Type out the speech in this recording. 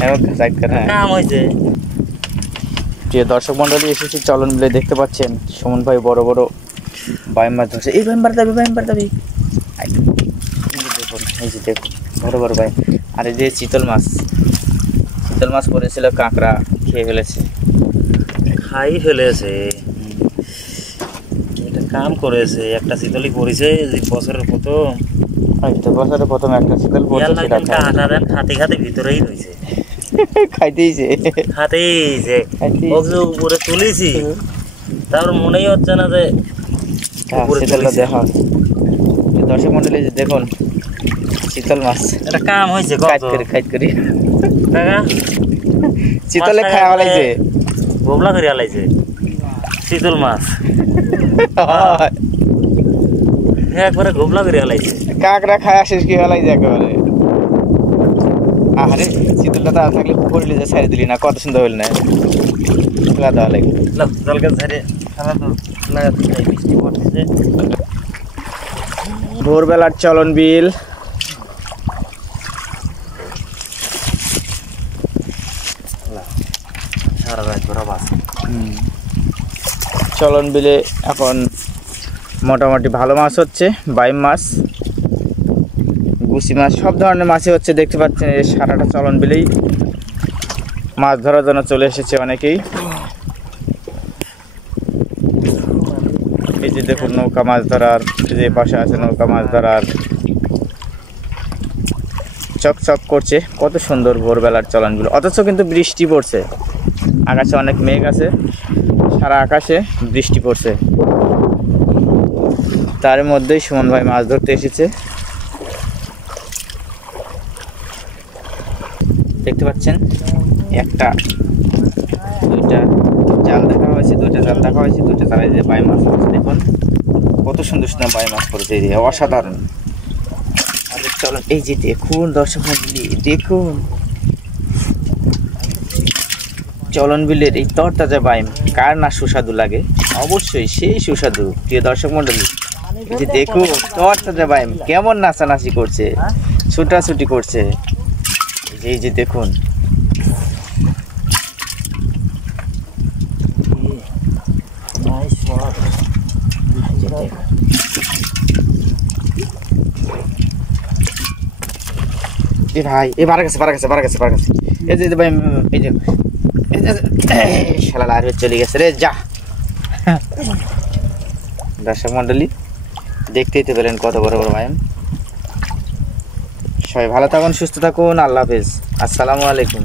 কাম হয়েছে। প্রিয় দর্শক মন্ডলী, এসেছি চলন বিলে, দেখতে পাচ্ছেন সুমন ভাই বড় বড় বাইম মাছ ধরছে। এই বাইম দাবি দেখুন, এই যে দেখুন বড় বড় বাইম। আর এই যে চিতল মাছ পড়েছিল, কাঁকড়া খেয়ে ফেলেছে, খাই ফেলেছে। এটা কাম করেছে, একটা শীতলই পড়েছে বছরের প্রথম। বছরের প্রথম একটা চিতল পড়ছে, খাতে খাতে ভিতরেই রয়েছে, খাইতেইছে উপরে তুলেছি, তারপর মনেই হচ্ছে না যে শীতলটা দেখা। দর্শক মন্ডলী দেখুন শীতল মাছ, এটা কাম হয়েছে খাইত করি শীতলে খাওয়া ফেলাইছে, গোবলা করে আলাইছে শীতল মাছ, একবারে গোবলা করে আলাইছে। কাঁকড়া খাওয়া শেষ কি ফেলাইছে একেবারে। আরে শীতলটা তার থাকলে পুকুরে যে ছাড়ি দিলি না, কত সুন্দর হইল না, খেলা দেওয়া লাগে। জলকে ঝাড়ে খেলা তো লাগাতে চাই, বৃষ্টি পড়তেছে। ভোরবেলার চলন বিল, সারা রাত ধরা বাস। চলন বিলে এখন মোটামুটি ভালো মাছ হচ্ছে, বাইম মাছ, গুছি মাছ, সব ধরনের মাছই হচ্ছে। দেখতে পাচ্ছেন এই সারাটা চলন বিলেই মাছ ধরার জন্য চলে এসেছে অনেকেই। এই যে দেখুন নৌকা মাছ ধরার, যে পাশে আছে নৌকা মাছ ধরার, চকচক করছে, কত সুন্দর ভোরবেলার চলন বিল। অথচ কিন্তু বৃষ্টি পড়ছে, আকাশে অনেক মেঘ আছে, সারা আকাশে বৃষ্টি পড়ছে, তার মধ্যেই সুমন ভাই মাছ ধরতে এসেছে। দেখতে পাচ্ছেন একটা দুইটা জাল দেখা হয়েছে, দুটা জালে যে বাই মাছ পড়ছে। দেখুন কত সুন্দর সুন্দর বাই মাছ পড়েছে, এই অসাধারণ। চলুন এই যে দেখুন দর্শক মন্ডলী, দেখুন চলন বিলের এই তরতাজা বাইম কার না সুস্বাদু লাগে, অবশ্যই সেই সুস্বাদু। প্রিয় দর্শক মন্ডলী, এই যে দেখুন তরতাজা বাইম কেমন নাচানাচি করছে, ছুটাছুটি করছে, এই যে দেখুন। এ ভাই এ বাড়া গেছে এই যে ভাই, এই যে শালা আর চলে গেছে রে, যা। দর্শক মন্ডলী দেখতেই তো পেলেন কত বড় বড় বাইম। সবাই ভালো থাকুন, সুস্থ থাকুন, আল্লাহ হাফেজ, আসসালামু আলাইকুম।